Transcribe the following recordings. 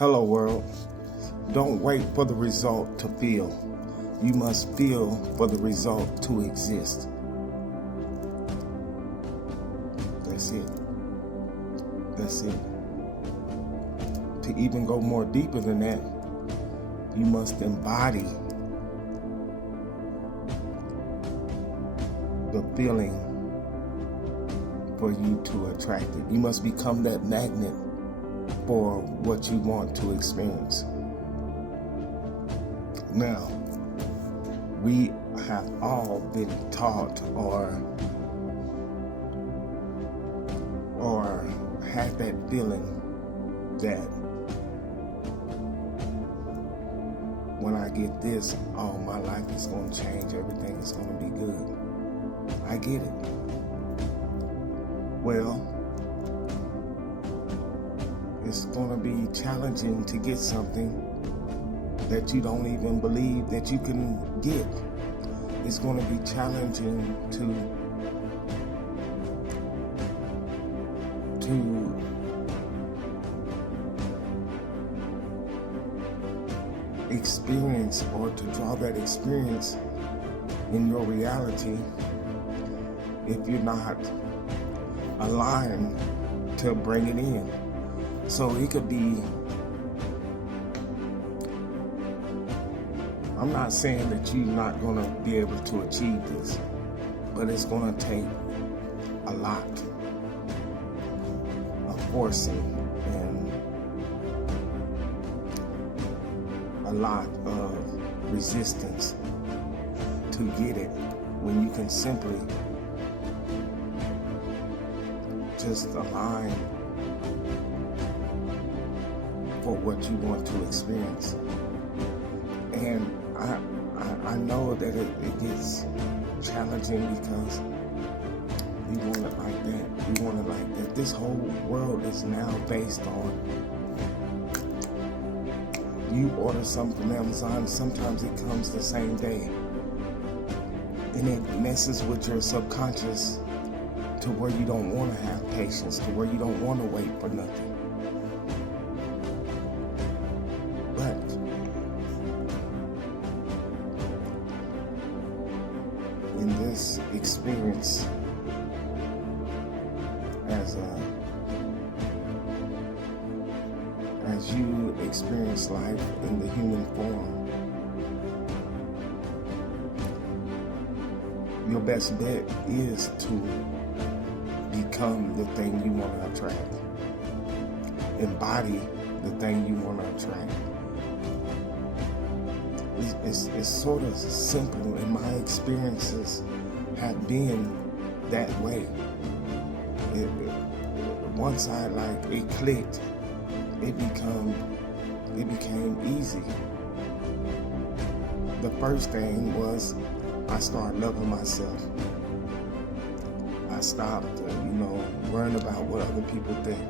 Hello, world. Don't wait for the result to feel. You must feel for the result to exist. That's it. That's it. To even go more deeper than that, you must embody the feeling for you to attract it. You must become that magnet for what you want to experience. Now, we have all been taught or had that feeling that when I get this, my life is going to change, everything is going to be good. I get it. Well, it's going to be challenging to get something that you don't even believe that you can get. It's going to be challenging to experience or to draw that experience in your reality if you're not aligned to bring it in. So it could be, I'm not saying that you're not going to be able to achieve this, but it's going to take a lot of forcing and a lot of resistance to get it, when you can simply just align for what you want to experience. And I know that it gets challenging because we want it like that. We want it like that. This whole world is now based on you order something from Amazon, sometimes it comes the same day. And it messes with your subconscious to where you don't want to have patience, to where you don't want to wait for nothing. But in this experience, as you experience life in the human form, your best bet is to become the thing you want to attract. Embody the thing you want to attract. It's sort of simple, and my experiences have been that way. Once it clicked, it became easy. The first thing was I started loving myself. I stopped, worrying about what other people think.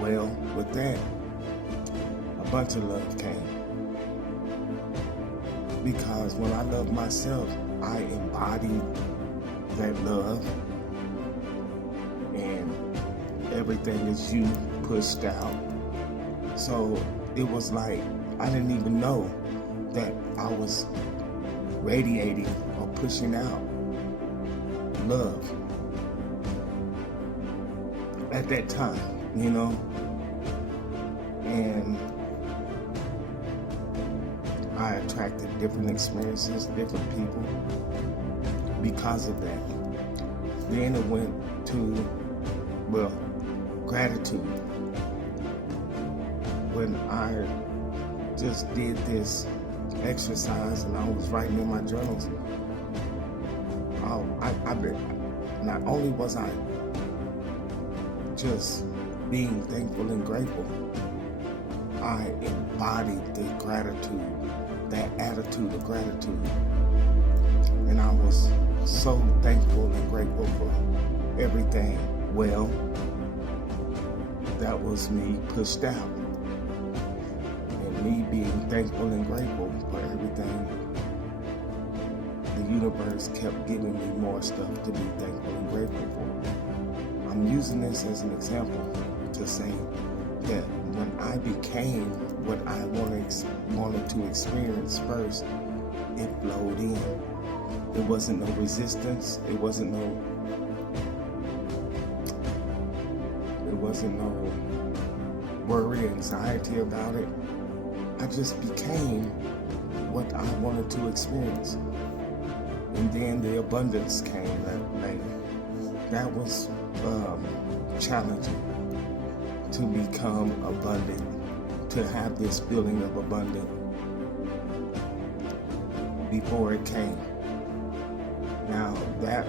Well, with that, a bunch of love came. Because when I loved myself, I embodied that love, and everything is you pushed out. So it was like I didn't even know that I was radiating or pushing out love at that time, and I attracted different experiences, different people because of that. Then it went to, gratitude. When I just did this exercise and I was writing in my journals, not only was I just being thankful and grateful, I embodied the gratitude, that attitude of gratitude. And I was so thankful and grateful for everything. Well, that was me pushed out. And me being thankful and grateful for everything, the universe kept giving me more stuff to be thankful and grateful for. I'm using this as an example to say that when I became what I wanted to experience first, it flowed in. There wasn't no resistance. There wasn't no worry, anxiety about it. I just became what I wanted to experience. And then the abundance came later. That was challenging, to become abundant, to have this feeling of abundance before it came. Now that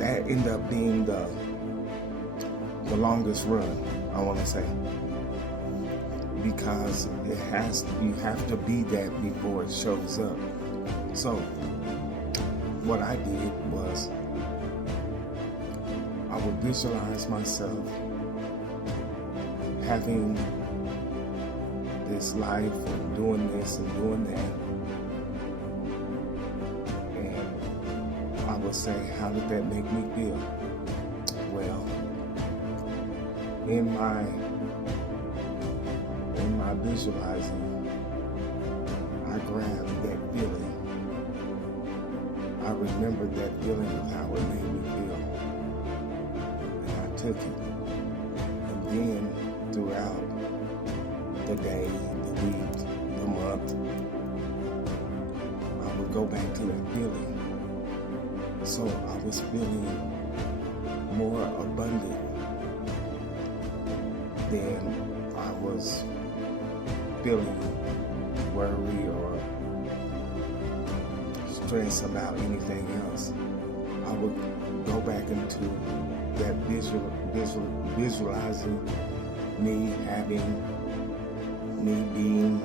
ended up being the longest run, I want to say, because you have to be that before it shows up. So what I did was I would visualize myself having this life and doing this and doing that. And I would say, how did that make me feel? Well, in my visualizing, I grabbed that feeling. I remembered that feeling of how it made me feel. And I took it. And then throughout the day, the week, the month, I would go back to that feeling. So I was feeling more abundant than I was feeling worry or stress about anything else. I would go back into that visualizing me being,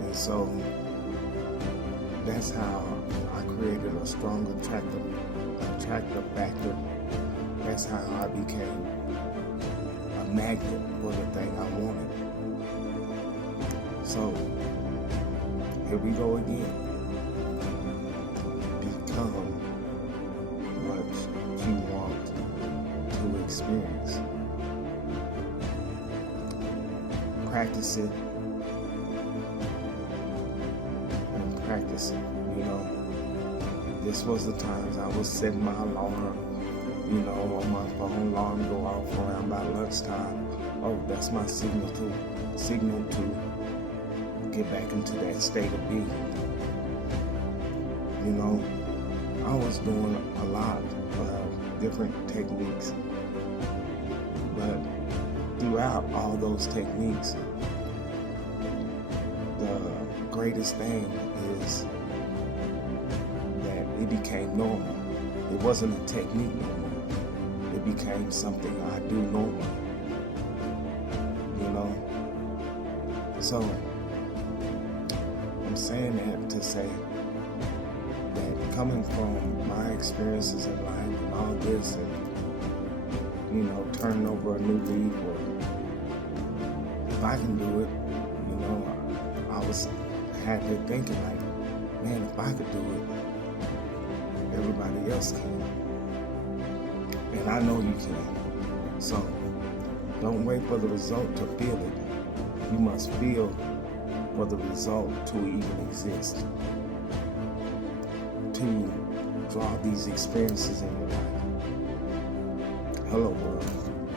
and so that's how I created a strong attractive factor. That's how I became a magnet for the thing I wanted. So here we go again. Become what you want to experience. Practice it and practice it. You know, this was the times I was setting my alarm. You know, on my phone alarm go off around by lunchtime. Oh, that's my signal to get back into that state of being. You know, I was doing a lot of different techniques, but throughout all those techniques, the greatest thing is that it became normal. It wasn't a technique no more. It became something I do normally. You know? So I'm saying that to say that coming from my experiences in life and all this, and you know, turning over a new leaf, or if I can do it, you know, I had to thinking like, man, if I could do it, everybody else can, and I know you can. So don't wait for the result to feel it. You must feel for the result to even exist, to draw these experiences in your life. Hello, world.